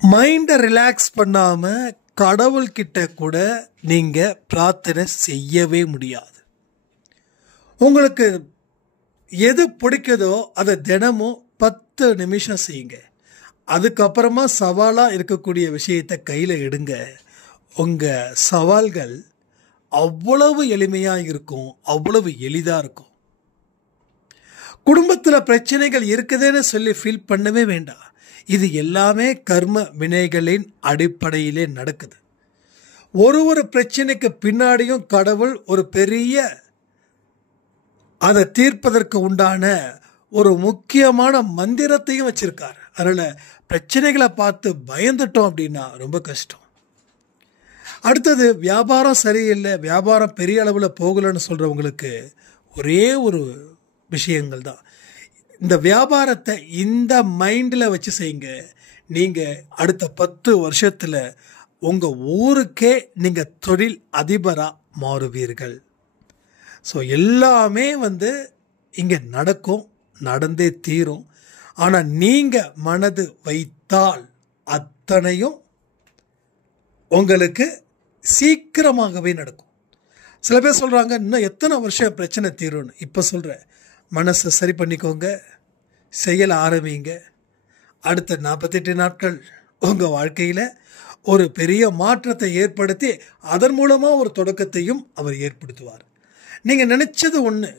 மைண்டை ரிலாக்ஸ் பண்ணாமல் கடவுள்கிட்ட கூட நீங்கள் பிரார்த்தனை செய்யவே முடியாது. உங்களுக்கு எது பிடிக்குதோ அதை தினமும் 10 நிமிஷம் செய்யுங்க. அதுக்கப்புறமா சவாலாக இருக்கக்கூடிய விஷயத்தை கையில் எடுங்க. உங்கள் சவால்கள் அவ்வளவு எளிமையாக இருக்கும், அவ்வளவு எளிதாக இருக்கும். குடும்பத்தில் பிரச்சனைகள் இருக்குதுன்னு சொல்லி ஃபீல் பண்ணவே வேண்டாம். இது எல்லாமே கர்ம வினைகளின் அடிப்படையிலே நடக்குது. ஒரு பிரச்சனைக்கு பின்னாடியும் கடவுள் ஒரு பெரிய அதை தீர்ப்பதற்கு உண்டான ஒரு முக்கியமான மந்திரத்தையும் வச்சிருக்காரு. அதனால் பிரச்சனைகளை பார்த்து பயந்துட்டோம் அப்படின்னா ரொம்ப கஷ்டம். அடுத்தது, வியாபாரம் சரியில்லை, வியாபாரம் பெரிய அளவில் போகலைன்னு சொல்கிறவங்களுக்கு ஒரே ஒரு விஷயங்கள் தான். இந்த வியாபாரத்தை இந்த மைண்டில் வச்சு செய்யுங்க. நீங்கள் அடுத்த 10 வருஷத்தில் உங்கள் ஊருக்கே நீங்கள் தொழில் அதிபராக மாறுவீர்கள். ஸோ எல்லாமே இங்கே நடக்கும், நடந்தே தீரும். ஆனால் நீங்கள் மனது வைத்தால் அத்தனையும் உங்களுக்கு சீக்கிரமாகவே நடக்கும். சில பேர் சொல்கிறாங்க, இன்னும் எத்தனை வருஷம் பிரச்சனை தீரும்னு. இப்போ சொல்கிறேன், மனசை சரி பண்ணிக்கோங்க, செயல் ஆரம்பிங்க. அடுத்த 48 நாட்கள் உங்கள் வாழ்க்கையில் ஒரு பெரிய மாற்றத்தை ஏற்படுத்தி அதன் மூலமாக ஒரு தொடக்கத்தையும் அவர் ஏற்படுத்துவார். நீங்கள் நினச்சது ஒன்று,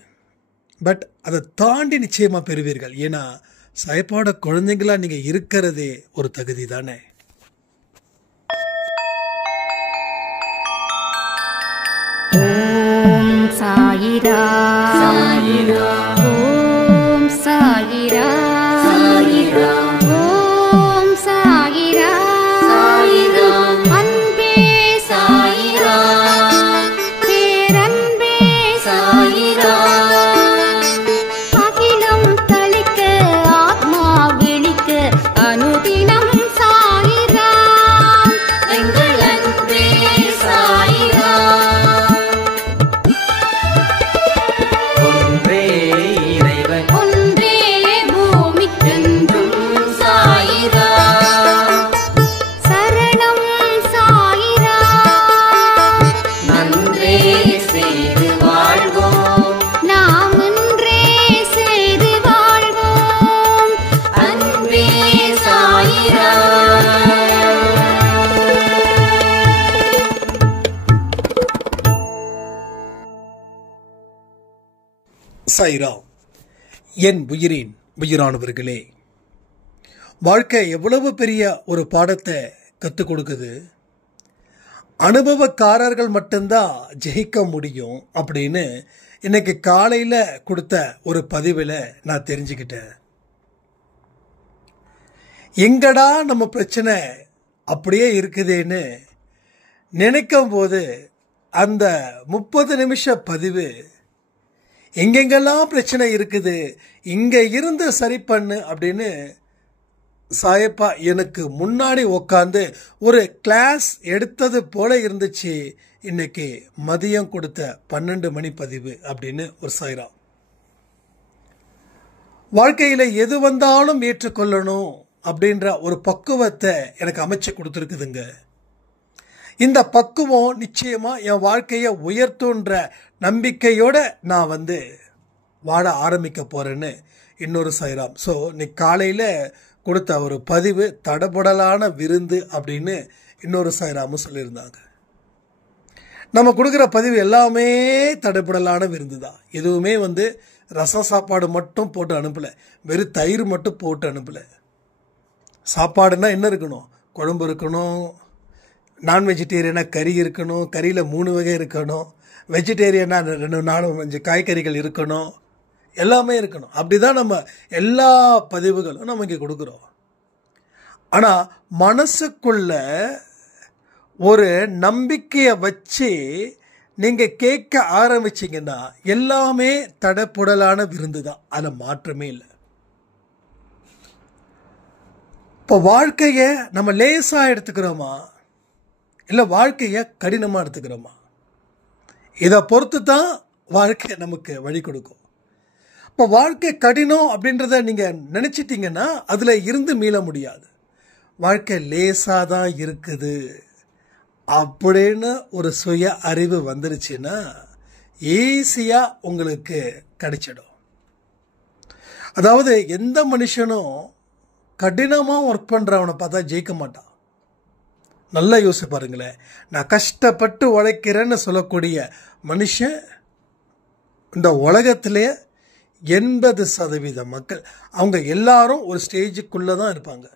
பட் அதை தாண்டி நிச்சயமாக பெறுவீர்கள். ஏன்னா சாய்ப்பாட குழந்தைங்களாக நீங்கள் இருக்கிறதே ஒரு தகுதி தானே. ஓம் சாயிரா சாயிரா, ஓம் சாயிரா சாயிரா, ஓம் சாயிரா சாயிரா, அன்பே சாயிரா, பேரன்பே சாயிரா, அகிலம் தளிக்க ஆத்மா விழிக்க அனுதினம் சாயிரா, எங்கள் அன்பே சாயிரா. சாய்ராம். என் உயிரின் உயிரானவர்களே, வாழ்க்கை எவ்வளவு பெரிய ஒரு பாடத்தை கற்றுக் கொடுக்குது. அனுபவக்காரர்கள் மட்டும்தான் ஜெயிக்க முடியும் அப்படின்னு இன்னைக்கு காலையில் கொடுத்த ஒரு பதிவில் நான் தெரிஞ்சுக்கிட்டேன். எங்கடா நம்ம பிரச்சனை அப்படியே இருக்குதேன்னு நினைக்கும் போது அந்த 30 நிமிஷ பதிவு எங்கெங்கெல்லாம் பிரச்சனை இருக்குது, இங்கே இருந்து சரி பண்ணு அப்படின்னு சாயப்பா எனக்கு முன்னாடி உட்காந்து ஒரு கிளாஸ் எடுத்தது போல இருந்துச்சு. இன்னைக்கு மதியம் கொடுத்த 12 மணி பதிவு அப்படின்னு ஒரு சாய்ராம். வாழ்க்கையில் எது வந்தாலும் ஏற்றுக்கொள்ளணும் அப்படின்ற ஒரு பக்குவத்தை எனக்கு அமைச்சு கொடுத்துருக்குதுங்க. இந்த பக்குவம் நிச்சயமா என் வாழ்க்கையை உயர்த்துன்ற நம்பிக்கையோட நான் வாழ ஆரம்பிக்க போறேன்னு இன்னொரு சாய்ராம். ஸோ இன்னைக்கு காலையில் கொடுத்த ஒரு பதிவு தடபுடலான விருந்து அப்படின்னு இன்னொரு சாய்ராமும் சொல்லியிருந்தாங்க. நம்ம கொடுக்குற பதிவு எல்லாமே தடபுடலான விருந்து தான். எதுவுமே ரசம் சாப்பாடு மட்டும் போட்டு அனுப்பலை, வெறும் தயிர் மட்டும் போட்டு அனுப்பலை. சாப்பாடுன்னா என்ன இருக்கணும்? குழம்பு இருக்கணும், நான் வெஜிடேரியனாக கறி இருக்கணும், கறியில் 3 வகை இருக்கணும், வெஜிடேரியனாக 4-5 காய்கறிகள் இருக்கணும், எல்லாமே இருக்கணும். அப்படி தான் நம்ம எல்லா பதிவுகளும் நம்ம இங்கே கொடுக்குறோம். ஆனால் மனசுக்குள்ள ஒரு நம்பிக்கையை வச்சு நீங்கள் கேட்க ஆரம்பிச்சிங்கன்னா எல்லாமே தடப்புடலான விருந்து தான், அதில் மாற்றமே இல்லை. இப்போ வாழ்க்கையை நம்ம லேசாக எடுத்துக்கிறோமா, இல்லை வாழ்க்கையை கடினமாக எடுத்துக்கிறோமா? இதை பொறுத்து தான் வாழ்க்கை நமக்கு வழி கொடுக்கும். இப்போ வாழ்க்கை கடினம் அப்படின்றத நீங்கள் நினச்சிட்டிங்கன்னா அதில் இருந்து மீள முடியாது. வாழ்க்கை லேசாக தான் இருக்குது அப்படின்னு ஒரு சுய அறிவு வந்துருச்சுன்னா ஈஸியாக உங்களுக்கு கிடைச்சிடும். அதாவது எந்த மனுஷனும் கடினமாக ஒர்க் பண்ணுறவனை பார்த்தா ஜெயிக்க மாட்டான். நல்லா யோசிச்சு பாருங்களேன். நான் கஷ்டப்பட்டு உழைக்கிறேன்னு சொல்லக்கூடிய மனுஷன் இந்த உலகத்திலே 80% மக்கள் அவங்க எல்லாரும் ஒரு ஸ்டேஜுக்குள்ளே தான் இருப்பாங்க.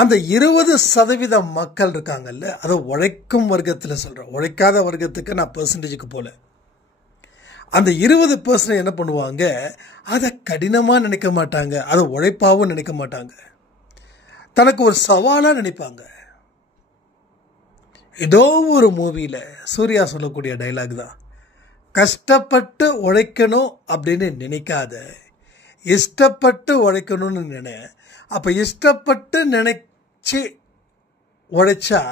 அந்த 20% மக்கள் இருக்காங்கல்ல, அதை உழைக்கும் வர்க்கத்தில் சொல்கிறேன், உழைக்காத வர்க்கத்துக்கு நான் பெர்சன்டேஜுக்கு போல. அந்த 20% என்ன பண்ணுவாங்க, அதை கடினமாக நினைக்க மாட்டாங்க, அதை உழைப்பாகவும் நினைக்க மாட்டாங்க, தனக்கு ஒரு சவாலாக நினைப்பாங்க. ஏதோ ஒரு மூவியில் சூர்யா சொல்லக்கூடிய டைலாக் தான், கஷ்டப்பட்டு உழைக்கணும் அப்படின்னு நினைக்காத, இஷ்டப்பட்டு உழைக்கணும்னு நினை. அப்போ இஷ்டப்பட்டு நினைச்சி உழைச்சா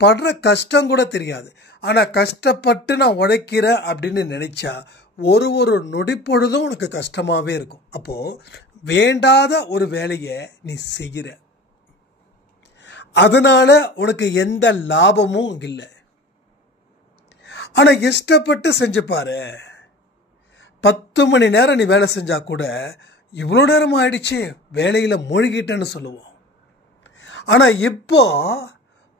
படுற கஷ்டம் கூட தெரியாது. ஆனால் கஷ்டப்பட்டு நான் உழைக்கிறேன் அப்படின்னு நினைச்சா ஒரு நொடிப்பொழுதும் உனக்கு கஷ்டமாகவே இருக்கும். அப்போது வேண்டாத ஒரு வேலையை நீ செய்கிற, அதனால உனக்கு எந்த லாபமும் இல்லை. ஆனால் இஷ்டப்பட்டு செஞ்சு பாரு, 10 மணி நேரம் நீ வேலை செஞ்சா கூட இவ்வளோ நேரம் ஆயிடுச்சு வேலையில் மூழ்கிட்டேன்னு சொல்லுவோம். ஆனால் இப்போ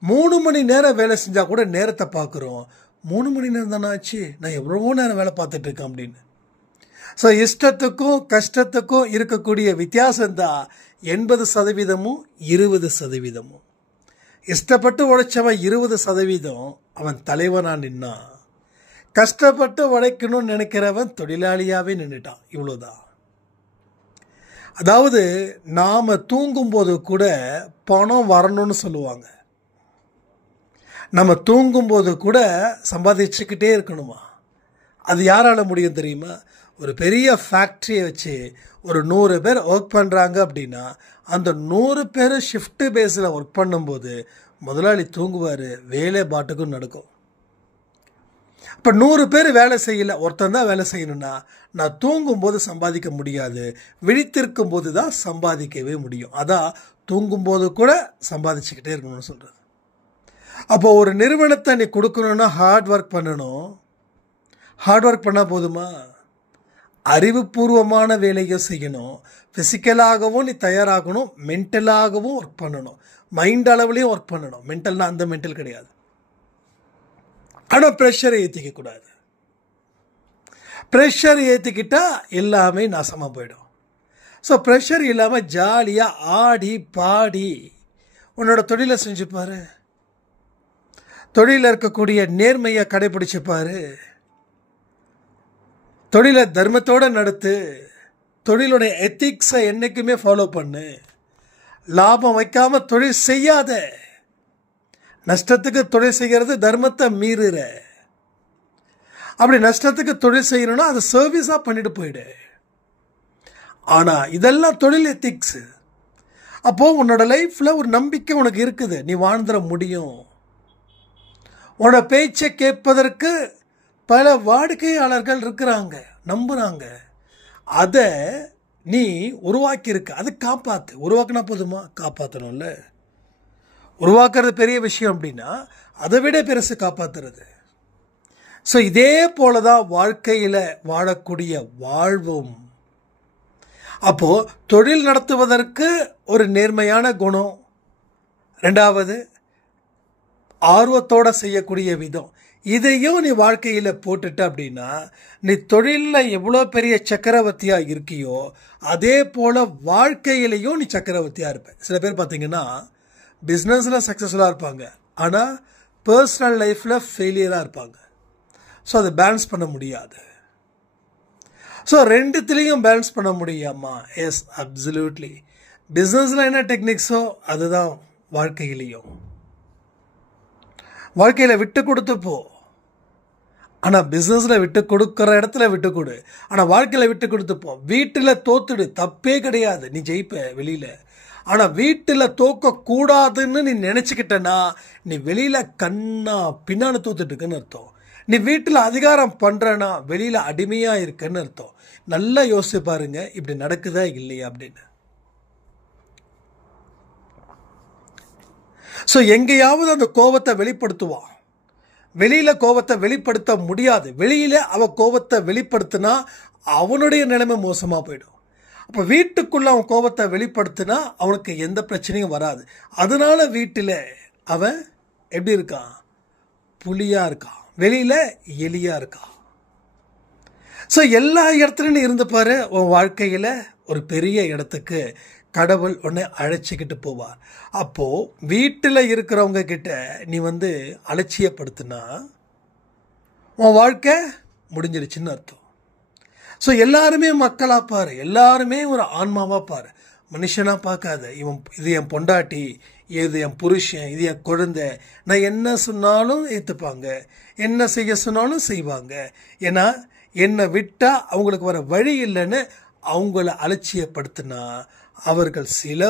3 மணி நேரம் வேலை செஞ்சால் கூட நேரத்தை பார்க்குறோம், 3 மணி நேரம் தானே ஆச்சு, நான் எவ்வளவோ நேரம் வேலை பார்த்துட்டு இருக்கேன் அப்படின்னு. ஸோ இஷ்டத்துக்கும் கஷ்டத்துக்கும் இருக்கக்கூடிய வித்தியாசம்தான் 80%, 20%. இஷ்டப்பட்டு உழைச்சவன் 20%, அவன் தலைவனாக நின்னான். கஷ்டப்பட்டு உழைக்கணும்னு நினைக்கிறவன் தொழிலாளியாகவே நின்றுட்டான். இவ்வளோதான். அதாவது நாம் தூங்கும்போது கூட பணம் வரணும்னு சொல்லுவாங்க. நம்ம தூங்கும்போது கூட சம்பாதிச்சுக்கிட்டே இருக்கணுமா? அது யாரால் முடியும் தெரியுமா? ஒரு பெரிய ஃபேக்ட்ரியை வச்சு ஒரு 100 பேர் ஒர்க் பண்ணுறாங்க அப்படின்னா அந்த 100 பேர் ஷிஃப்ட்டு பேஸில் ஒர்க் பண்ணும்போது முதலாளி தூங்குவார், வேலை பாட்டுக்கும் நடக்கும். இப்போ 100 பேர் வேலை செய்யலை, ஒருத்தன் தான் வேலை செய்யணும்னா நான் தூங்கும்போது சம்பாதிக்க முடியாது, விழித்திருக்கும் போது தான் சம்பாதிக்கவே முடியும். அதான் தூங்கும்போது கூட சம்பாதிச்சுக்கிட்டே இருக்கணும்னு சொல்கிறது. அப்போ ஒரு நிறுவனத்தை நீ கொடுக்கணுன்னா ஹார்ட் ஒர்க் பண்ணணும். ஹார்ட் ஒர்க் பண்ணால் போதுமா? அறிவுபூர்வமான வேலையும் செய்யணும், ஃபிசிக்கலாகவும் நீ தயாராகணும், மென்டலாகவும் ஒர்க் பண்ணணும், மைண்ட் அளவுலேயும் ஒர்க் பண்ணணும். மென்டல்னால் அந்த மென்டல் கிடையாது. ஆனால் ப்ரெஷரை ஏற்றிக்கக்கூடாது. ப்ரெஷர் ஏற்றிக்கிட்டால் எல்லாமே நாசமாக போயிடும். ஸோ ப்ரெஷர் இல்லாமல் ஜாலியாக ஆடி பாடி உன்னோட தொழிலை செஞ்சுப்பார். தொழிலில் இருக்கக்கூடிய நேர்மையை கடைபிடிச்சுப்பார். தொழிலை தர்மத்தோடு நடத்து. தொழிலுடைய எத்திக்ஸை என்றைக்குமே ஃபாலோ பண்ணு. லாபம் வைக்காமல் தொழில் செய்யாத. நஷ்டத்துக்கு தொழில் செய்கிறது தர்மத்தை மீறுற. அப்படி நஷ்டத்துக்கு தொழில் செய்யணும்னா அதை சர்வீஸாக பண்ணிட்டு போயிடு. ஆனால் இதெல்லாம் தொழில் எத்திக்ஸு. அப்போது உன்னோட லைஃப்பில் ஒரு நம்பிக்கை உனக்கு இருக்குது, நீ வாழ்ந்துட முடியும். உன்னோட பேச்சை கேட்பதற்கு பல வாடிக்கையாளர்கள் இருக்கிறாங்க, நம்புகிறாங்க. அதை நீ உருவாக்கியிருக்க, அதை காப்பாற்று. உருவாக்குனா போதுமா? காப்பாற்றணும்ல. உருவாக்குறது பெரிய விஷயம் அப்படின்னா அதை விட பெருசு காப்பாற்றுறது. ஸோ இதே போல தான் வாழ்க்கையில் வாழக்கூடிய வாழ்வும். அப்போது தொழில் நடத்துவதற்கு ஒரு நேர்மையான குணம், 2வது ஆர்வத்தோடு செய்யக்கூடிய விதம், இதையும் நீ வாழ்க்கையில் போட்டுட்ட அப்படின்னா நீ தொழிலில் எவ்வளோ பெரிய சக்கரவர்த்தியாக இருக்கியோ அதே போல் வாழ்க்கையிலையும் நீ சக்கரவர்த்தியாக இருப்ப. சில பேர் பார்த்தீங்கன்னா பிஸ்னஸில் சக்ஸஸ்ஃபுல்லாக இருப்பாங்க, ஆனால் பர்சனல் லைஃப்பில் ஃபெயிலியராக இருப்பாங்க. ஸோ அதை பேலன்ஸ் பண்ண முடியாது. ஸோ ரெண்டுத்துலேயும் பேலன்ஸ் பண்ண முடியாமா? S, absolutely. பிஸ்னஸில் என்ன டெக்னிக்ஸோ அதுதான் வாழ்க்கையிலையும். வாழ்க்கையில் விட்டு கொடுத்து போ, ஆனால் பிஸ்னஸில் விட்டு கொடுக்குற இடத்துல விட்டு கொடு, ஆனால் வாழ்க்கையில் விட்டு கொடுத்து போ. வீட்டில் தோத்துடு, தப்பே கிடையாது, நீ ஜெயிப்ப வெளியில். ஆனால் வீட்டில் தோக்கக்கூடாதுன்னு நீ நினச்சிக்கிட்டனா நீ வெளியில் கண்ணா பின்னான்னு தோத்துட்டுக்குன்னு அர்த்தம். நீ வீட்டில் அதிகாரம் பண்ணுறனா வெளியில் அடிமையாக இருக்குன்னு அர்த்தம். நல்லா யோசிச்சு பாருங்க, இப்படி நடக்குதா இல்லையா அப்படின்னு. ஸோ எங்கேயாவது அந்த கோபத்தை வெளிப்படுத்துவான். வெளியில் கோபத்தை வெளிப்படுத்த முடியாது. வெளியில் அவன் கோபத்தை வெளிப்படுத்தினா அவனுடைய நிலைமை மோசமாக போயிடும். அப்போ வீட்டுக்குள்ளே அவன் கோபத்தை வெளிப்படுத்தினா அவனுக்கு எந்த பிரச்சனையும் வராது. அதனால வீட்டில் அவன் எப்படி இருக்கான்? புலியாக இருக்கான், வெளியில் எலியாக இருக்கான். ஸோ எல்லா இடத்துலையும் இருந்து பாரு, உன் வாழ்க்கையில் ஒரு பெரிய இடத்துக்கு கடவுள் உன்னை அழைச்சிக்கிட்டு போவார். அப்போது வீட்டில் இருக்கிறவங்க கிட்ட நீ அலட்சியப்படுத்தினா உன் வாழ்க்கை முடிஞ்சிருச்சுன்னு அர்த்தம். ஸோ எல்லாருமே மக்களாக பாரு, எல்லாருமே ஒரு ஆன்மாவாக பாரு, மனுஷனாக பார்க்காத. இது என் பொண்டாட்டி, இது என் புருஷன், இது என் குழந்தை, நான் என்ன சொன்னாலும் ஏற்றுப்பாங்க, என்ன செய்ய சொன்னாலும் செய்வாங்க, ஏன்னா என்னை விட்டால் அவங்களுக்கு வர வழி இல்லைன்னு அவங்கள அலட்சியப்படுத்தினா அவர்கள் சில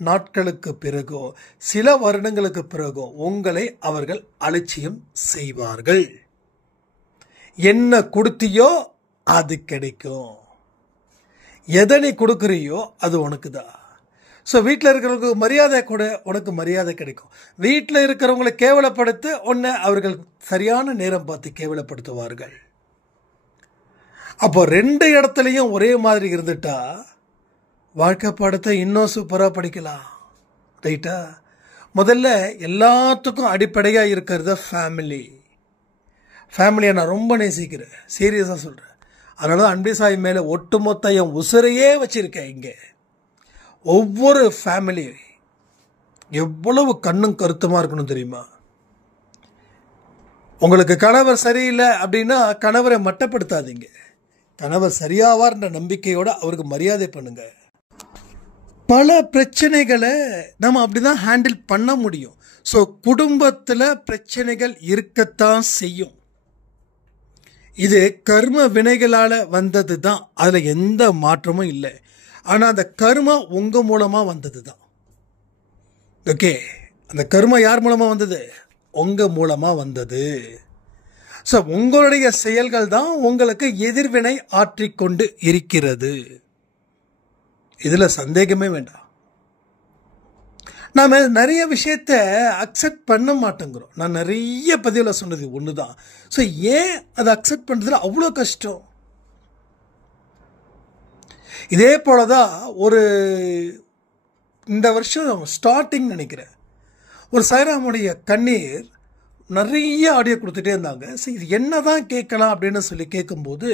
நாட்களுக்கு பிறகோ சில வருடங்களுக்கு பிறகோ உங்களை அவர்கள் அலட்சியம் செய்வார்கள். என்ன கொடுத்தியோ அது கிடைக்கும், எதை நீ கொடுக்குறியோ அது உனக்கு தான். ஸோ வீட்டில் இருக்கிறவங்களுக்கு மரியாதை கூட உனக்கு மரியாதை கிடைக்கும். வீட்டில் இருக்கிறவங்களை கேவலப்படுத்த உன்னை அவர்கள் சரியான நேரம் பார்த்து கேவலப்படுத்துவார்கள். அப்போ 2 இடத்துலையும் ஒரே மாதிரி இருந்துட்டா வாழ்க்கை பாடத்தை இன்னும் சூப்பராக படிக்கலாம். ரைட்டா? முதல்ல எல்லாத்துக்கும் அடிப்படையாக இருக்கிறது ஃபேமிலி. ஃபேமிலியை நான் ரொம்ப நேசிக்கிறேன், சீரியஸாக சொல்கிறேன். அதனால தான் அன்பே சாய் மேலே ஒட்டுமொத்த என் உசுரையே வச்சுருக்கேன். இங்கே ஒவ்வொரு ஃபேமிலி எவ்வளவு கண்ணும் கருத்துமாக இருக்கணும் தெரியுமா? உங்களுக்கு கணவர் சரியில்லை அப்படின்னா கணவரை மட்டப்படுத்தாதீங்க. கணவர் சரியாவார்ன்ற நம்பிக்கையோட அவருக்கு மரியாதை பண்ணுங்க. பல பிரச்சனைகளை நம்ம அப்படிதான் ஹேண்டில் பண்ண முடியும். ஸோ குடும்பத்தில் பிரச்சனைகள் இருக்கத்தான் செய்யும். இது கர்ம வினைகளால் வந்தது தான், அதில் எந்த மாற்றமும் இல்லை. ஆனால் அந்த கர்மா உங்கள் மூலமாக வந்தது தான். ஓகே, அந்த கர்மா யார் மூலமாக வந்தது? உங்கள் மூலமாக வந்தது. ஸோ உங்களுடைய செயல்கள் தான் உங்களுக்கு எதிர்வினை ஆற்றிக்கொண்டு இருக்கிறது. இதில் சந்தேகமே வேண்டாம். நாம் நிறைய விஷயத்தை அக்செப்ட் பண்ண மாட்டேங்கிறோம். நான் நிறைய பதிவில் சொன்னது ஒன்று தான். ஸோ ஏன் அதை அக்செப்ட் பண்ணுறதுல அவ்வளோ கஷ்டம்? இதே போல தான் இந்த வருஷம் ஸ்டார்டிங் நினைக்கிறேன், ஒரு சாய்ராமுடைய கண்ணீர் நிறைய ஆடியோ கொடுத்துட்டே இருந்தாங்க. சரி, இது என்ன தான் கேட்கலாம் அப்படின்னு சொல்லி கேட்கும்போது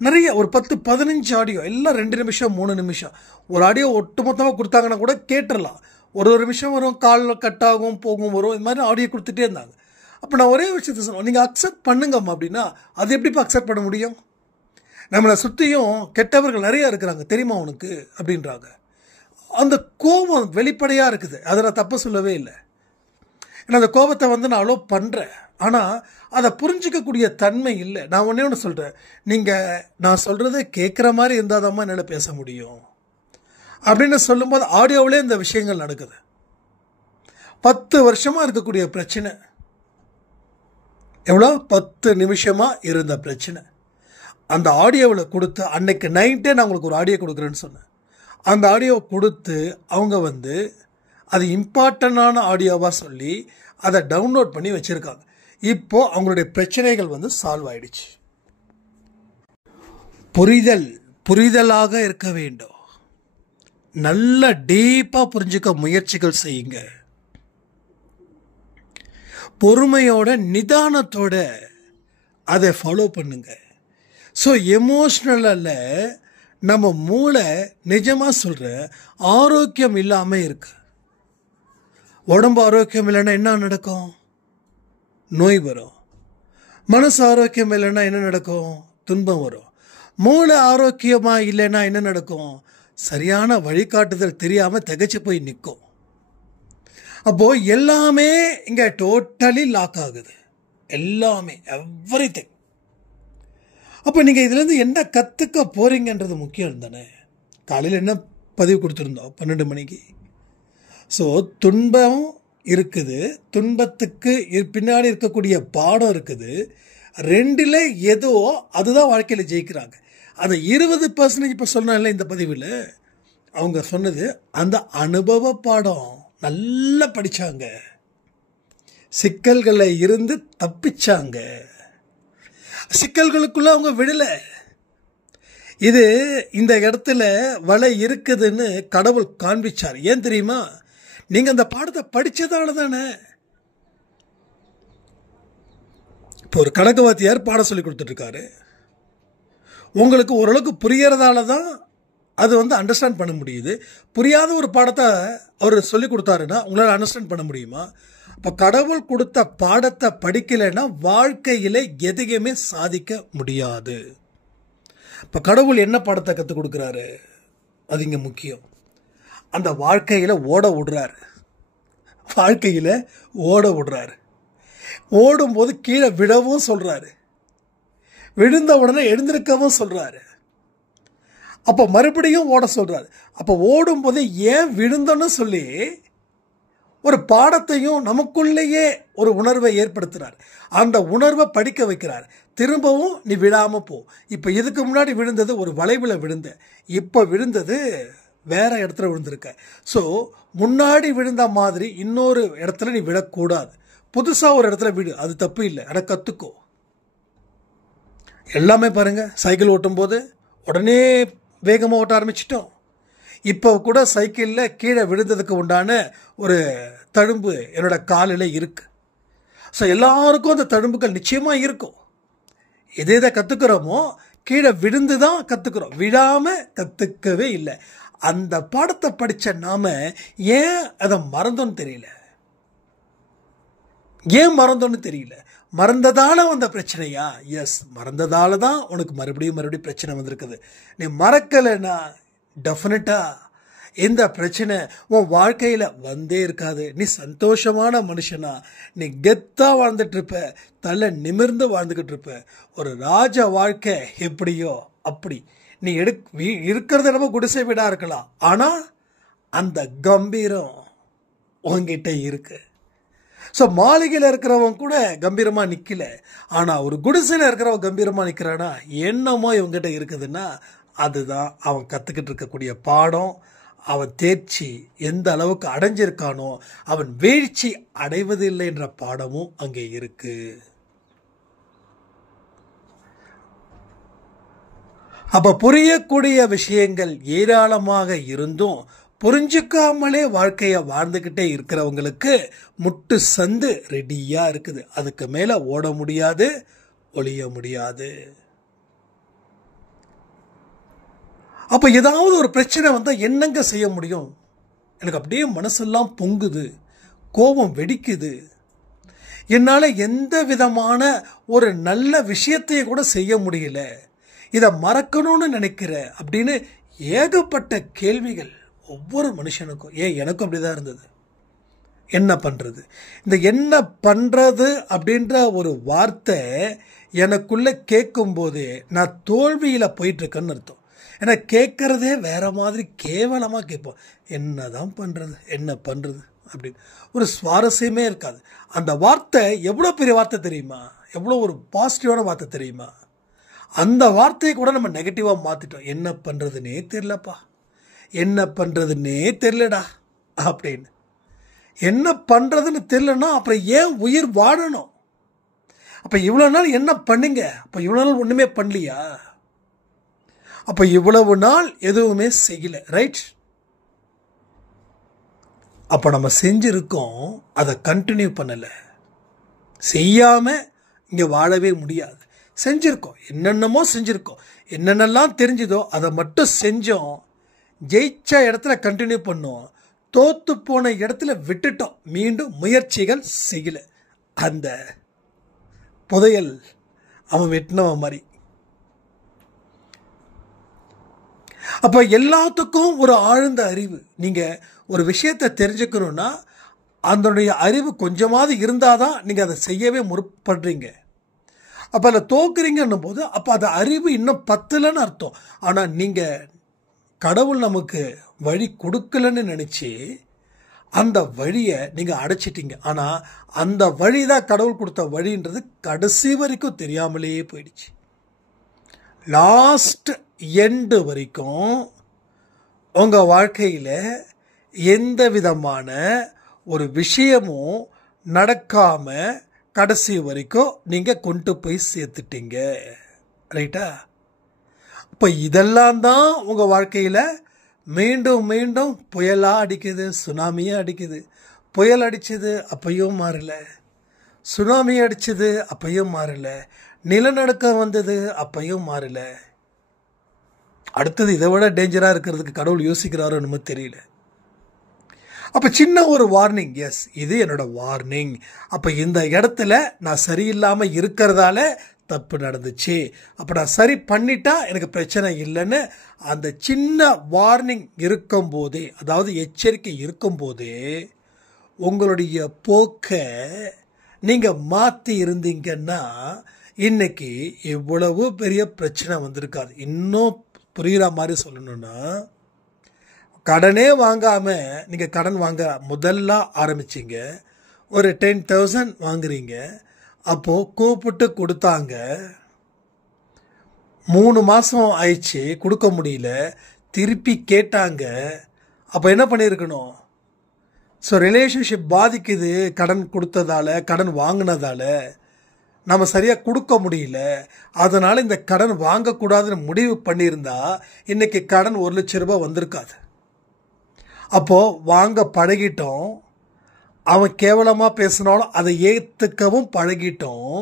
நிறைய ஒரு 10-15 ஆடியோ, எல்லாம் 2 நிமிஷம் 3 நிமிஷம். ஒரு ஆடியோ ஒட்டுமொத்தமாக கொடுத்தாங்கன்னா கூட கேட்டுடலாம். ஒரு நிமிஷம் வரும், காலில் கட் ஆகும், போகும், வரும், இது மாதிரி ஆடியோ கொடுத்துட்டே இருந்தாங்க. அப்போ நான் ஒரே விஷயத்தை சொன்னேன், நீங்கள் அக்செப்ட் பண்ணுங்கம்மா அப்படின்னா அது எப்படிப்பா அக்செப்ட் பண்ண முடியும்? நம்மளை சுற்றியும் கெட்டவர்கள் நிறையா இருக்கிறாங்க தெரியுமா உனக்கு அப்படின்றாங்க. அந்த கோபம் வெளிப்படையாக இருக்குது, அதை நான் தப்பு சொல்லவே இல்லை. ஏன்னா அந்த கோபத்தை நான் அலோவ் பண்ணுறேன், ஆனால் அதை புரிஞ்சிக்கக்கூடிய தன்மை இல்லை. நான் ஒன்றே ஒன்று சொல்கிறேன், நீங்கள் நான் சொல்கிறத கேட்குற மாதிரி இருந்தால் தான் என்னால் பேச முடியும் அப்படின்னு சொல்லும்போது ஆடியோவிலே இந்த விஷயங்கள் நடக்குது. 10 வருஷமாக இருக்கக்கூடிய பிரச்சனை எவ்வளோ? 10 நிமிஷமாக இருந்த பிரச்சனை அந்த ஆடியோவில் கொடுத்து, அன்னைக்கு நைட்டே நான் உங்களுக்கு ஒரு ஆடியோ கொடுக்குறேன்னு சொன்னேன். அந்த ஆடியோவை கொடுத்து அவங்க அது இம்பார்ட்டண்டான ஆடியோவாக சொல்லி அதை டவுன்லோட் பண்ணி வச்சுருக்காங்க. இப்போது அவங்களுடைய பிரச்சனைகள் சால்வ் ஆயிடுச்சு. புரிதலாக இருக்க வேண்டும். நல்ல டீப்பாக புரிஞ்சுக்க முயற்சிகள் செய்யுங்க. பொறுமையோட நிதானத்தோட அதை ஃபாலோ பண்ணுங்க. ஸோ எமோஷ்னலில் நம்ம மூளை நிஜமாக சொல்கிற ஆரோக்கியம் இல்லாமல் இருக்கு. உடம்பு ஆரோக்கியம் இல்லைன்னா என்ன நடக்கும்? நோய் வரும். மனசு ஆரோக்கியம் இல்லைன்னா என்ன நடக்கும்? துன்பம் வரும். மூளை ஆரோக்கியமாக இல்லைன்னா என்ன நடக்கும்? சரியான வழிகாட்டுதல் தெரியாமல் திகைச்சு போய் நிற்கும். அப்போது எல்லாமே இங்கே டோட்டலி லாக் ஆகுது, எல்லாமே, எவ்ரிதிங். அப்போ நீங்கள் இதுலேருந்து என்ன கற்றுக்க போகிறீங்கன்றது முக்கியம் தானே. காலையில் என்ன பதிவு கொடுத்துருந்தோம் 12 மணிக்கு. ஸோ துன்பம் இருக்குது, துன்பத்துக்கு பின்னாடி இருக்கக்கூடிய பாடம் இருக்குது. 2ல் ஏதோ அதுதான் வாழ்க்கையில் ஜெயிக்கிறாங்க. அந்த 20% இப்போ சொன்னால இந்த பதிவில் அவங்க சொன்னது அந்த அனுபவ பாடம் நல்லா படிச்சாங்க, சிக்கல்களை இருந்து தப்பிச்சாங்க, சிக்கல்களுக்குள்ள அவங்க விடல. இது இந்த இடத்துல வலை இருக்குதுன்னு கடவுள் காண்பிச்சார். ஏன் தெரியுமா? நீங்க அந்த பாடத்தை படிச்சதால தானே. இப்போ ஒரு கணக்கு வாத்தியார் பாடம் சொல்லி கொடுத்துட்டு இருக்காரு, உங்களுக்கு ஓரளவுக்கு புரியறதால தான் அது அண்டர்ஸ்டாண்ட் பண்ண முடியுது. புரியாத ஒரு பாடத்தை அவர் சொல்லி கொடுத்தாருன்னா உங்களால் அண்டர்ஸ்டாண்ட் பண்ண முடியுமா? இப்போ கடவுள் கொடுத்த பாடத்தை படிக்கலைன்னா வாழ்க்கையில் எதையுமே சாதிக்க முடியாது. இப்போ கடவுள் என்ன பாடத்தை கற்றுக் கொடுக்குறாரு? அது இங்கே முக்கியம். அந்த வாழ்க்கையில் ஓட விடுறாரு. வாழ்க்கையில் ஓட விடுறாரு. ஓடும்போது கீழே விடவும் சொல்கிறாரு, விழுந்த உடனே எழுந்திருக்கவும் சொல்கிறாரு. அப்போ மறுபடியும் ஓட சொல்கிறாரு. அப்போ ஓடும்போது ஏன் விழுந்தோன்னு சொல்லி ஒரு பாடத்தையும் நமக்குள்ளேயே ஒரு உணர்வை ஏற்படுத்துகிறார். அந்த உணர்வை படிக்க வைக்கிறார். திரும்பவும் நீ விழாமல் போ. இப்போ இதுக்கு முன்னாடி விழுந்தது ஒரு வளைவில் விழுந்த, இப்போ விழுந்தது வேற இடத்துல விழுந்திருக்க. ஸோ முன்னாடி விழுந்த மாதிரி இன்னொரு இடத்துல நீ விழக்கூடாது. புதுசாக ஒரு இடத்துல விடு, அது தப்பு இல்லை, ஆனால் கற்றுக்கோ. எல்லாமே பாருங்க, சைக்கிள் ஓட்டும் போது உடனே வேகமாக ஓட்ட ஆரம்பிச்சிட்டோம். இப்போ கூட சைக்கிளில் கீழே விழுந்ததுக்கு உண்டான ஒரு தழும்பு என்னோட காலில் இருக்கு. ஸோ எல்லாருக்கும் அந்த தழும்புகள் நிச்சயமாக இருக்கும். எதை எதை கற்றுக்கிறோமோ கீழே விழுந்து தான் கற்றுக்கிறோம், விழாமல் கற்றுக்கவே இல்லை. அந்த பாடத்தை படித்த நாம ஏன் அதை மறந்தோன்னு தெரியல. ஏன் மறந்தோன்னு தெரியல. மறந்ததால வந்த பிரச்சனையா? எஸ், மறந்ததால தான் உனக்கு மறுபடியும் பிரச்சனை வந்திருக்குது. நீ மறக்கலைன்னா டெஃபினட்டா இந்த பிரச்சனை உன் வாழ்க்கையில் வந்தே இருக்காது. நீ சந்தோஷமான மனுஷனா, நீ கெத்தாக வாழ்ந்துட்டு இருப்ப, தலை நிமிர்ந்து வாழ்ந்துக்கிட்டு இருப்ப. ஒரு ராஜ வாழ்க்கை எப்படியோ அப்படி நீ இருக்கிறத நம்ம குடிசை வீடா இருக்கலாம், ஆனால் அந்த கம்பீரம் உங்ககிட்ட இருக்கு. ஸோ மாளிகையில் இருக்கிறவன் கூட கம்பீரமாக நிற்கல, ஆனால் ஒரு குடிசையில் இருக்கிறவன் கம்பீரமாக நிற்கிறானா என்னமோ இவங்ககிட்ட இருக்குதுன்னா அதுதான் அவன் கற்றுக்கிட்டு இருக்கக்கூடிய பாடம். அவன் தேர்ச்சி எந்த அளவுக்கு அடைஞ்சிருக்கானோ அவன் வீழ்ச்சி அடைவதில்லை என்ற பாடமும் அங்கே இருக்கு. அப்ப புரியக்கூடிய விஷயங்கள் ஏராளமாக இருந்தும் புரிஞ்சுக்காமலே வாழ்க்கையை வாழ்ந்துக்கிட்டே இருக்கிறவங்களுக்கு முட்டு சந்து ரெடியா இருக்குது. அதுக்கு மேல ஓட முடியாது, ஒளிய முடியாது. அப்ப ஏதாவது ஒரு பிரச்சனை வந்தா என்னங்க செய்ய முடியும்? எனக்கு அப்படியே மனசெல்லாம் பொங்குது, கோபம் வெடிக்குது, என்னால எந்த விதமான ஒரு நல்ல விஷயத்தையும் கூட செய்ய முடியல, இதை மறக்கணும்னு நினைக்கிற அப்படின்னு ஏகப்பட்ட கேள்விகள் ஒவ்வொரு மனுஷனுக்கும். ஏன் எனக்கும் அப்படிதான் இருந்தது. என்ன பண்றது? இந்த என்ன பண்றது அப்படின்ற ஒரு வார்த்தை எனக்குள்ள கேட்கும் போது நான் தோல்வியில போயிட்டு இருக்கேன்னு அர்த்தம். ஏன்னா கேட்கறதே வேற மாதிரி கேவலமாக கேட்போம். என்னதான் பண்றது, என்ன பண்றது அப்படின்னு ஒரு சுவாரஸ்யமே இருக்காது. அந்த வார்த்தை எவ்வளோ பெரிய வார்த்தை தெரியுமா? எவ்வளோ ஒரு பாசிட்டிவான வார்த்தை தெரியுமா? அந்த வார்த்தையை கூட நம்ம நெகட்டிவாக மாற்றிட்டோம். என்ன பண்ணுறதுன்னே தெரிலப்பா, என்ன பண்ணுறதுன்னே தெரிலடா அப்படின்னு. என்ன பண்ணுறதுன்னு தெரிலன்னா அப்புறம் ஏன் உயிர் வாழணும்? அப்போ இவ்வளோ நாள் என்ன பண்ணுங்க? அப்போ இவ்வளோ நாள் ஒன்றுமே பண்ணலையா? அப்போ இவ்வளவு நாள் எதுவுமே செய்யல, ரைட்? அப்போ நம்ம செஞ்சிருக்கோம், அதை கண்டினியூ பண்ணலை. செய்யாமல் இங்கே வாழவே முடியாது. செஞ்சுருக்கோம், என்னென்னமோ செஞ்சுருக்கோம், என்னென்னலாம் தெரிஞ்சுதோ அதை மட்டும் செஞ்சோம். ஜெயிச்ச இடத்துல கண்டினியூ பண்ணோம், தோத்து போன இடத்துல விட்டுட்டோம், மீண்டும் முயற்சிகள் செய்யலை. அந்த புதையல் அவன் வெட்டினவன் மாதிரி. அப்போ எல்லாத்துக்கும் ஒரு ஆழ்ந்த அறிவு. நீங்கள் ஒரு விஷயத்தை தெரிஞ்சுக்கணுன்னா அதனுடைய அறிவு கொஞ்சமாவது இருந்தால் தான் நீங்கள் அதை செய்யவே முற்படுறீங்க. அப்போ அதில் தோக்குறீங்கன்னும் போது அப்போ அது அறிவு இன்னும் பத்தலைன்னு அர்த்தம். ஆனால் நீங்கள் கடவுள் நமக்கு வழி கொடுக்கலன்னு நினச்சி அந்த வழியை நீங்கள் அடைச்சிட்டீங்க. ஆனால் அந்த வழி தான் கடவுள் கொடுத்த வழின்றது கடைசி வரைக்கும் தெரியாமலேயே போயிடுச்சு. லாஸ்ட் எண்டு வரைக்கும் உங்கள் வாழ்க்கையில் எந்த விதமான ஒரு விஷயமும் நடக்காம கடைசி வரைக்கும் நீங்க கொண்டு போய் சேர்த்துட்டீங்க. ரைட்டா? இப்போ இதெல்லாம் தான் உங்க வாழ்க்கையில மீண்டும் மீண்டும் புயலா அடிக்குது, சுனாமியா அடிக்குது. புயல் அடிச்சது அப்பையும் மாறல, சுனாமி அடிச்சது அப்பையும் மாறல, நிலநடுக்கம் வந்தது அப்பையும் மாறல. அடுத்தது இதை விட டேஞ்சரா இருக்கிறதுக்கு கடவுள் யோசிக்கிறாரோ என்னமோ தெரியல. அப்ப சின்ன ஒரு வார்னிங், எஸ் இது என்னோட வார்னிங். அப்ப இந்த இடத்துல நான் சரியில்லாம இருக்கிறதால தப்பு நடந்துச்சு, அப்ப நான் சரி பண்ணிட்டா எனக்கு பிரச்சனை இல்லைன்னு அந்த சின்ன வார்னிங் இருக்கும் போதே, அதாவது எச்சரிக்கை இருக்கும் போதே உங்களுடைய போக்க நீங்க மாத்தி இருந்தீங்கன்னா இன்னைக்கு எவ்வளவு பெரிய பிரச்சனை வந்திருக்காது. இன்னும் புரியுற மாதிரி சொல்லணும்னா, கடனே வாங்காம நீங்க கடன் வாங்க முதல்ல ஆரம்பிச்சீங்க, ஒரு 10,000 வாங்குறீங்க. அப்போ கூப்பிட்டு கொடுத்தாங்க, 3 மாசம் ஆயிடுச்சு கொடுக்க முடியல, திருப்பி கேட்டாங்க. அப்போ என்ன பண்ணியிருக்கணும்? ஸோ ரிலேஷன்ஷிப் பாதிக்குது, கடன் கொடுத்ததால, கடன் வாங்கினதால நம்ம சரியாக கொடுக்க முடியல, அதனால இந்த கடன் வாங்கக்கூடாதுன்னு முடிவு பண்ணியிருந்தா இன்னைக்கு கடன் 1 லட்சம் ரூபாய் வந்திருக்காது. அப்போ வாங்க பழகிட்டோம், அவன் கேவலமாக பேசினாலும் அதை ஏற்றுக்கவும் பழகிட்டோம்,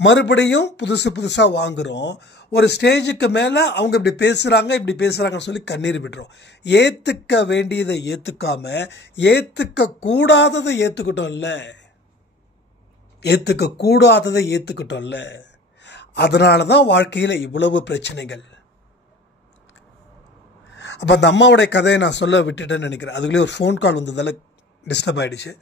மறுபடியும் புதுசாக வாங்குகிறோம். ஒரு ஸ்டேஜுக்கு மேலே அவங்க இப்படி பேசுகிறாங்கன்னு சொல்லி கண்ணீர் விடுறோம். ஏற்றுக்க வேண்டியதை ஏற்றுக்காம ஏற்றுக்க கூடாததை ஏற்றுக்கிட்டோம்ல. அதனால தான் வாழ்க்கையில் இவ்வளவு பிரச்சனைகள். அப்போ அந்த அம்மாவுடைய கதையை நான் சொல்ல விட்டுட்டேன்னு நினைக்கிறேன். அதுக்குள்ளே ஒரு ஃபோன் கால் வந்ததால் டிஸ்டர்ப் ஆகிடுச்சு.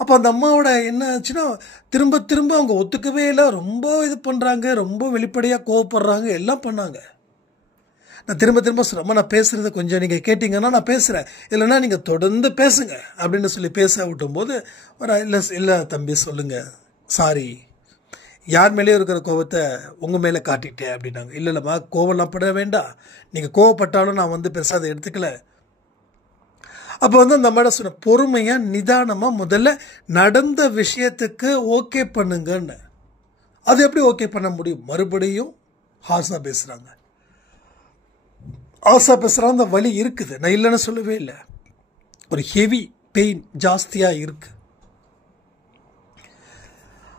அப்போ அந்த அம்மாவோட என்ன ஆச்சுன்னா, திரும்ப திரும்ப அவங்க ஒத்துக்கவே இல்லை, ரொம்ப இது பண்ணுறாங்க, ரொம்ப வெளிப்படையாக கோவப்படுறாங்க, எல்லாம் பண்ணாங்க. நான் திரும்ப திரும்ப சொல்கிறேன், நான் பேசுகிறத கொஞ்சம் நீங்கள் கேட்டிங்கன்னா நான் பேசுகிறேன், இல்லைன்னா நீங்கள் தொடர்ந்து பேசுங்க அப்படின்னு சொல்லி பேச விட்டும்போது இல்லை தம்பி சொல்லுங்கள், சாரி, யார் மேலேயும் இருக்கிற கோபத்தை உங்கள் மேலே காட்டிட்டேன் அப்படின்னாங்க. இல்லைம்மா, கோவம்லாம் பட வேண்டாம், நீங்கள் கோவப்பட்டாலும் நான் பெருசாக அதை எடுத்துக்கல. அப்போ அந்த அம்மாட சொன்ன, பொறுமையாக நிதானமாக முதல்ல நடந்த விஷயத்துக்கு ஓகே பண்ணுங்கன்னு. அது எப்படி ஓகே பண்ண முடியும்? மறுபடியும் ஹார்ஸாக பேசுகிறாங்க, அந்த வலி இருக்குது, நான் இல்லைன்னு சொல்லவே இல்லை, ஒரு ஹெவி பெயின் ஜாஸ்தியாக இருக்கு.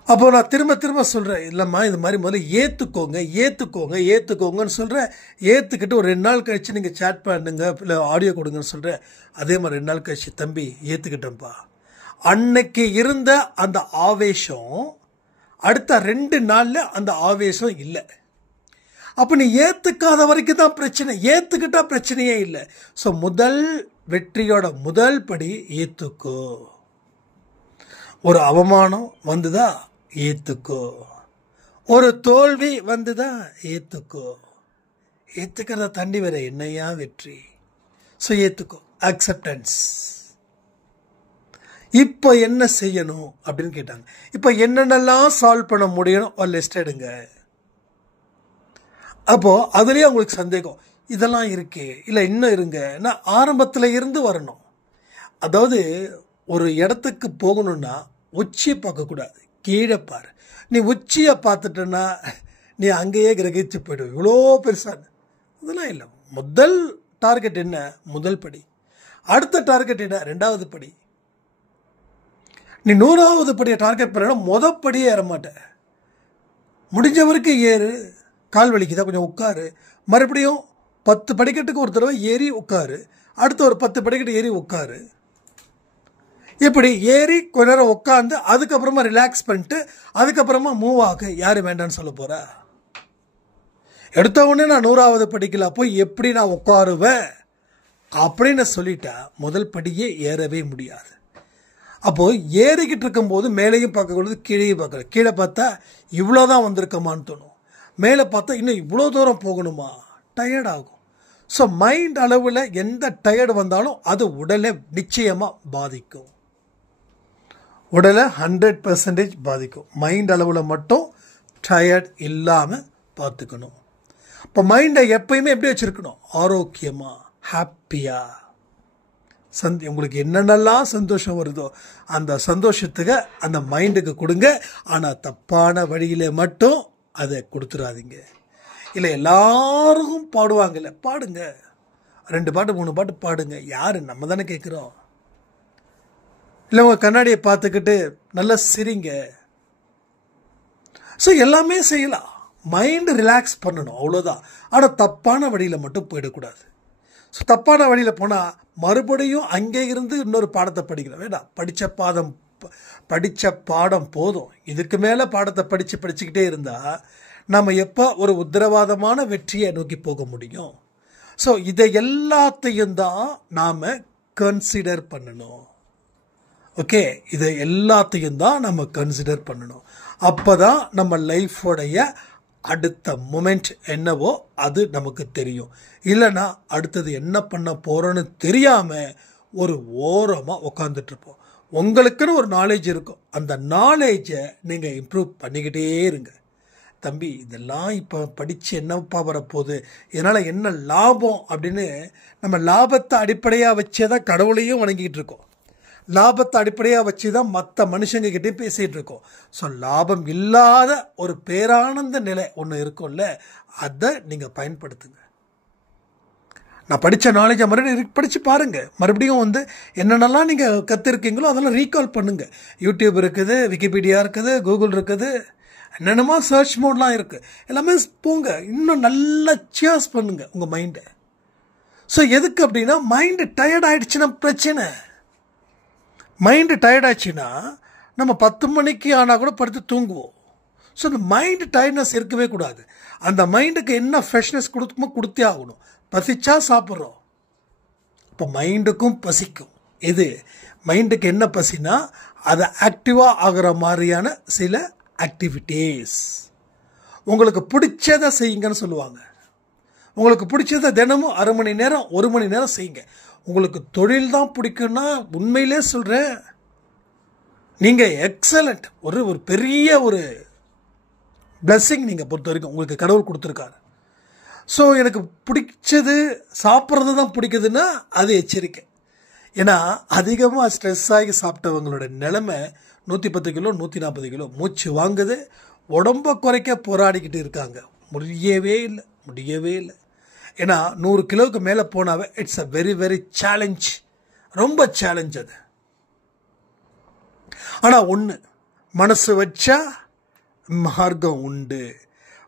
அப்போ நான் திரும்ப திரும்ப சொல்கிறேன், இல்லைம்மா இது மாதிரி முதல்ல ஏற்றுக்கோங்கன்னு சொல்கிறேன். ஏற்றுக்கிட்டு ஒரு 2 நாள் கழித்து நீங்கள் சேட் பண்ணுங்க, இல்லை ஆடியோ கொடுங்கன்னு சொல்கிறேன். அதே மாதிரி 2 நாள் கழிச்சு, தம்பி ஏற்றுக்கிட்டேன்ப்பா. அன்னைக்கு இருந்த அந்த ஆவேசம் அடுத்த 2 நாளில் அந்த ஆவேசம் இல்லை. அப்போ நீ ஏற்றுக்காத வரைக்கும் தான் பிரச்சனை, ஏற்றுக்கிட்டா பிரச்சனையே இல்லை. ஸோ வெற்றியோட முதல் படி ஏற்றுக்கோ. ஒரு அவமானம் வந்துதா, ஏற்றுக்கோ. ஒரு தோல்வி வந்துதா, ஏற்றுக்கோ. ஏற்றுக்கிறத தாண்டி வேற என்னையா வெற்றி? ஸோ ஏற்றுக்கோ, அக்செப்டன்ஸ். இப்போ என்ன செய்யணும் அப்படின்னு கேட்டாங்க. இப்போ என்னென்னலாம் சால்வ் பண்ண முடியும் ஒரு லிஸ்ட் எடுங்க. அப்போ அதுலேயே உங்களுக்கு சந்தேகம், இதெல்லாம் இருக்கே, இல்லை இன்னும் இருங்க. நான் ஆரம்பத்தில் இருந்து வரணும். அதாவது ஒரு இடத்துக்கு போகணும்னா உச்சியை பார்க்கக்கூடாது, கீழே பாரு. நீ உச்சியை பார்த்துட்டேன்னா நீ அங்கேயே கிரகிச்சு போய்டும், இவ்வளோ பெருசான இதெல்லாம் இல்லை. முதல் டார்கெட் என்ன? முதல் படி. அடுத்த டார்கெட் என்ன? 2வது படி. நீ 100வது படியை டார்கெட் பண்ண முதப்படியே ஏற மாட்டேன், முடிஞ்ச வரைக்கும் ஏறு. கால் வலிக்குதா, கொஞ்சம் உட்காரு. மறுபடியும் 10 படிக்கட்டுக்கு ஒரு தடவை ஏறி உட்காரு, அடுத்த ஒரு 10 படிக்கட்டு ஏறி உட்காரு. இப்படி ஏறி கொஞ்ச நேரம் உட்காந்து அதுக்கப்புறமா ரிலாக்ஸ் பண்ணிட்டு அதுக்கப்புறமா மூவ் ஆக யாரு வேண்டான்னு சொல்ல போற? எடுத்த உடனே நான் 100வது படிக்கல போய் எப்படி நான் உட்காருவேன் அப்படின்னு சொல்லிட்டா முதல் படியே ஏறவே முடியாது. அப்போ ஏறிக்கிட்டு இருக்கும்போது மேலேயும் பார்க்கக்கூடாது, கீழேயும் பார்க்கக்கூடாது. கீழே பார்த்தா இவ்வளோதான் வந்திருக்கமான்னு தோணும், மேலே பார்த்தா இன்னும் இவ்வளோ தூரம் போகணுமா, டயர்ட் ஆகும். ஸோ மைண்ட் அளவில் எந்த டயர்டு வந்தாலும் அது உடலை நிச்சயமாக பாதிக்கும், உடலை 100% பாதிக்கும். மைண்ட் அளவில் மட்டும் டயர்ட் இல்லாமல் பார்த்துக்கணும். இப்போ மைண்டை எப்பயுமே எப்படி வச்சுருக்கணும்? ஆரோக்கியமாக, ஹாப்பியாக, உங்களுக்கு என்னென்னலாம் சந்தோஷம் வருதோ அந்த சந்தோஷத்துக்கு அந்த மைண்டுக்கு கொடுங்க. ஆனால் தப்பான வழியில் மட்டும் அதை கொடுத்துடாதீங்க. இல்லை எல்லாருக்கும் பாடுவாங்கல்ல, பாடுங்க. 2 பாட்டு 3 பாட்டு பாடுங்க. யார் நம்ம தானே கேட்குறோம். இல்லை உங்கள் கண்ணாடியை பார்த்துக்கிட்டு நல்லா சிரிங்க. ஸோ எல்லாமே செய்யலாம். மைண்டு ரிலாக்ஸ் பண்ணணும், அவ்வளோதான். ஆனால் தப்பான வழியில் மட்டும் போயிடக்கூடாது. ஸோ தப்பான வழியில் போனால் மறுபடியும் அங்கே இருந்து இன்னொரு பாடத்தை படிக்கணும். வேண்டாம், படித்த பாடம் போதும். இதுக்கு மேலே பாடத்தை படிச்சுக்கிட்டே இருந்தால் நம்ம எப்போ ஒரு உத்தரவாதமான வெற்றியை நோக்கி போக முடியும்? ஸோ இதை எல்லாத்தையும் தான் நாம் கன்சிடர் பண்ணணும். ஓகே, இதை எல்லாத்தையும் தான் நம்ம கன்சிடர் பண்ணணும். அப்போ தான் நம்ம லைஃபோடைய அடுத்த மொமெண்ட் என்னவோ அது நமக்கு தெரியும். இல்லைன்னா அடுத்தது என்ன பண்ண போகிறோன்னு தெரியாமல் ஒரு ஓரமாக உட்காந்துட்ருப்போம். உங்களுக்குன்னு ஒரு நாலேஜ் இருக்கும். அந்த நாலேஜை நீங்கள் இம்ப்ரூவ் பண்ணிக்கிட்டே இருங்க. தம்பி, இதெல்லாம் இப்போ படித்து என்னப்பா வரப்போகுது, இதனால் என்ன லாபம் அப்படின்னு நம்ம லாபத்தை அடிப்படையாக வச்சே தான் கடவுளையும் வணங்கிக்கிட்டு இருக்கோம். லாபத்தை அடிப்படையாக வச்சு தான் மற்ற மனுஷங்கக்கிட்டையும் பேசிகிட்டு இருக்கோம். ஸோ லாபம் இல்லாத ஒரு பேரானந்த நிலை ஒன்று இருக்கும்ல, அதை நீங்கள் பயன்படுத்துங்க. நான் படித்த நாலேஜை மறுபடியும் படித்து பாருங்கள். மறுபடியும் என்னென்னலாம் நீங்கள் கற்றுருக்கீங்களோ அதெல்லாம் ரீகால் பண்ணுங்கள். யூடியூப் இருக்குது, விக்கிபீடியா இருக்குது, கூகுள் இருக்குது, என்னென்னமோ சர்ச் மோட்லாம் இருக்குது. எல்லாமே போங்க, இன்னும் நல்லா சியர்ஸ் பண்ணுங்கள் உங்கள் மைண்டை. ஸோ எதுக்கு அப்படின்னா, மைண்டு டயர்ட் ஆகிடுச்சுன்னா பிரச்சனை. மைண்டு டயர்டாச்சுன்னா நம்ம 10 மணிக்கு ஆனால் கூட படுத்து தூங்குவோம். ஸோ அந்த மைண்டு டயர்ட்னஸ் இருக்கவே கூடாது. அந்த மைண்டுக்கு என்ன ஃப்ரெஷ்னஸ் கொடுக்குமோ கொடுத்தே ஆகணும். பசிச்சா சாப்பிட்றோம், இப்போ மைண்டுக்கும் பசிக்கும். இது மைண்டுக்கு என்ன பசினா, அதை ஆக்டிவாக ஆகிற மாதிரியான சில ஆக்டிவிட்டீஸ். உங்களுக்கு பிடிச்சதை செய்யுங்கன்னு சொல்லுவாங்க. உங்களுக்கு பிடிச்சதை தினமும் 1/2 மணி நேரம் 1 மணி நேரம் செய்யுங்க. உங்களுக்கு தொழில் தான் பிடிக்குன்னா உண்மையிலே சொல்கிறேன், நீங்கள் எக்ஸலண்ட். ஒரு பெரிய ஒரு பிளெஸ்ஸிங் நீங்கள் பொறுத்த வரைக்கும் உங்களுக்கு கடவுள் கொடுத்துருக்காரு. ஸோ எனக்கு பிடிச்சது சாப்பிட்றது தான் பிடிக்குதுன்னா அது எச்சரிக்கை. ஏன்னா அதிகமாக ஸ்ட்ரெஸ் ஆகி சாப்பிட்டவங்களோட நிலைமை 110 கிலோ 140 கிலோ மூச்சு வாங்குது. உடம்பை குறைக்க போராடிக்கிட்டு இருக்காங்க. முடியவே இல்லை. ஏன்னா 100 கிலோவுக்கு மேலே போனாவே it's a very very challenge, ரொம்ப சேலஞ்ச் அது. ஆனால் ஒன்று, மனசு வச்சா மார்க்கம் உண்டு.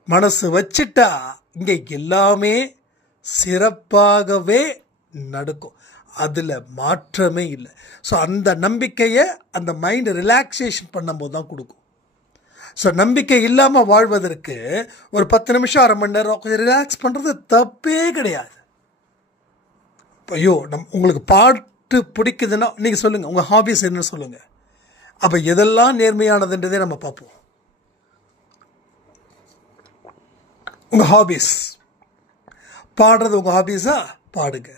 மனசு வச்சிட்டா இங்கே எல்லாமே சிறப்பாகவே நடக்கும். அதில் மாற்றமே இல்லை. ஸோ அந்த நம்பிக்கையை அந்த மைண்டு ரிலாக்ஸேஷன் பண்ணும்போது தான் கொடுக்கும். ஸோ நம்பிக்கை இல்லாமல் வாழ்வதற்கு ஒரு 10 நிமிஷம் 1/2 மணி நேரம் கொஞ்சம் ரிலாக்ஸ் பண்ணுறது தப்பே கிடையாது. ஐயோ, உங்களுக்கு பாட்டு பிடிக்குதுன்னா நீங்கள் சொல்லுங்கள், உங்கள் ஹாபிஸ் என்னன்னு சொல்லுங்கள். அப்போ எதெல்லாம் நேர்மையானதுன்றதே நம்ம பார்ப்போம். உங்கள் ஹாபிஸ் பாடுறது உங்கள் ஹாபிஸா பாடுங்க.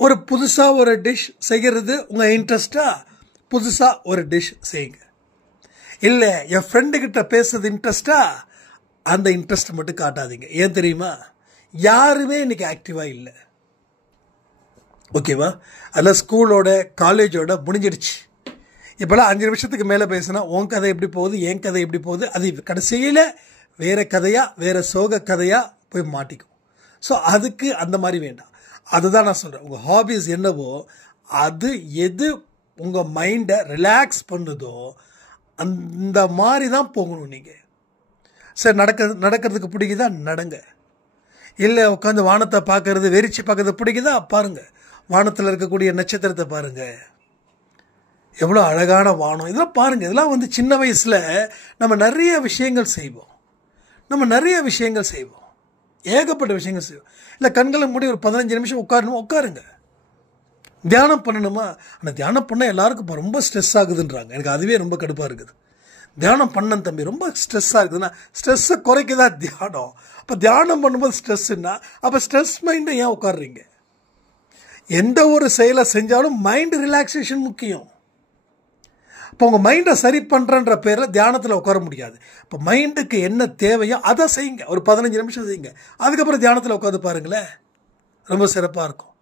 ஒரு புதுசாக ஒரு டிஷ் செய்கிறது உங்கள் இன்ட்ரெஸ்டாக புதுசாக ஒரு டிஷ் செய்யுங்க. இல்லை என் ஃப்ரெண்டுக்கிட்ட பேசுறது இன்ட்ரெஸ்டா, அந்த இன்ட்ரெஸ்ட் மட்டும் காட்டாதீங்க. ஏன் தெரியுமா? யாருமே இன்றைக்கி ஆக்டிவாக இல்லை. ஓகேவா? அதில் ஸ்கூலோட காலேஜோட முடிஞ்சிடுச்சு. இப்போலாம் 5 நிமிஷத்துக்கு மேலே பேசினா உன் கதை எப்படி போகுது, என் கதை எப்படி போகுது, அது கடைசியில் வேறு கதையாக வேறு சோக கதையாக போய் மாட்டிக்கும். ஸோ அதுக்கு அந்த மாதிரி வேண்டாம். அதுதான் நான் சொல்கிறேன். உங்கள் ஹாபிஸ் என்னவோ அது எது உங்கள் மைண்டை ரிலாக்ஸ் பண்ணுதோ அந்த மாதிரி தான் போகணும். நீங்கள் சரி நடக்கிறதுக்கு பிடிக்குதா நடங்க. இல்லை உட்காந்து வானத்தை பார்க்கறது வெறிச்சு பார்க்கறது பிடிக்குதா பாருங்கள். வானத்தில் இருக்கக்கூடிய நட்சத்திரத்தை பாருங்கள், எவ்வளோ அழகான வானம், இதெல்லாம் பாருங்கள். இதெல்லாம் சின்ன வயசில் நம்ம நிறைய விஷயங்கள் செய்வோம். ஏகப்பட்ட விஷயங்கள் செய்வோம். இல்லை கண்களை மூடி ஒரு 15 நிமிஷம் உட்காருங்க. தியானம் பண்ணணுமா? ஆனால் தியானம் பண்ணால் எல்லாருக்கும் ரொம்ப ஸ்ட்ரெஸ் ஆகுதுன்றாங்க. எனக்கு அதுவே ரொம்ப கடுப்பாக இருக்குது. தியானம் பண்ண தம்பி ரொம்ப ஸ்ட்ரெஸ்ஸாக இருக்குதுன்னா ஸ்ட்ரெஸ்ஸை குறைக்கதா தியானம். அப்போ தியானம் பண்ணும்போது ஸ்ட்ரெஸ்ஸுன்னா அப்போ ஸ்ட்ரெஸ் மைண்டை ஏன் உட்காடுறீங்க? எந்த ஒரு செயலை செஞ்சாலும் மைண்டு ரிலாக்ஸேஷன் முக்கியம். இப்போ உங்கள் மைண்டை சரி பண்ணுறன்ற பேரில் தியானத்தில் உட்கார முடியாது. இப்போ மைண்டுக்கு என்ன தேவையோ அதை செய்யுங்க. ஒரு 15 நிமிஷம் செய்யுங்க. அதுக்கப்புறம் தியானத்தில் உட்காந்து பாருங்களேன், ரொம்ப சிறப்பாக இருக்கும்.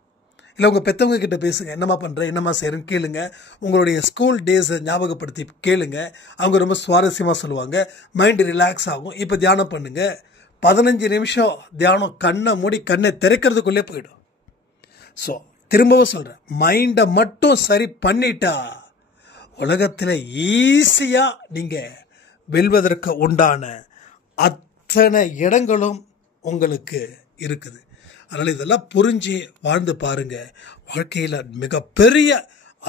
இல்லை உங்கள் பெற்றவங்க கிட்ட பேசுங்க, என்னம்மா பண்ணுறேன், என்னம்மா செய்கிறேன்னு கேளுங்க. உங்களுடைய ஸ்கூல் டேஸை ஞாபகப்படுத்தி கேளுங்க. அவங்க ரொம்ப சுவாரஸ்யமாக சொல்லுவாங்க. மைண்டு ரிலாக்ஸ் ஆகும். இப்போ தியானம் பண்ணுங்கள். 15 நிமிஷம் தியானம், கண்ணை மூடி கண்ணை திறக்கிறதுக்குள்ளே போயிடும். ஸோ திரும்பவும் சொல்கிறேன், மைண்டை மட்டும் சரி பண்ணிட்டா உலகத்தில் ஈஸியாக நீங்கள் வெல்வதற்கு உண்டான அத்தனை இடங்களும் உங்களுக்கு இருக்குது. அதனால் இதெல்லாம் புரிஞ்சு வாழ்ந்து பாருங்க. வாழ்க்கையில் மிகப்பெரிய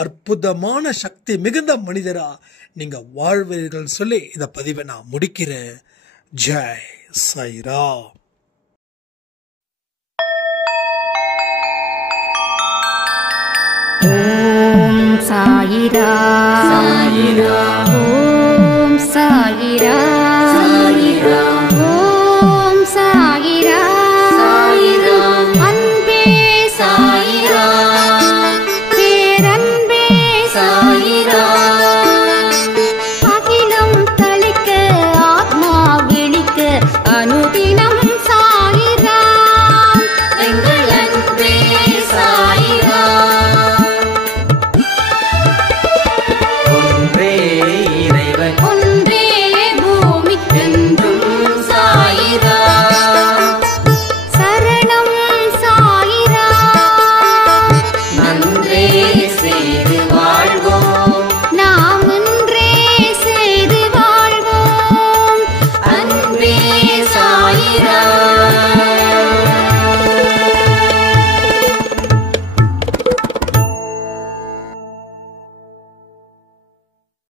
அற்புதமான சக்தி மிகுந்த மனிதராக நீங்கள் வாழ்வீர்கள் சொல்லி இந்த பதிவை நான் முடிக்கிறேன். ஜெய் சாய்ராம். ஓம் சாயிராம்.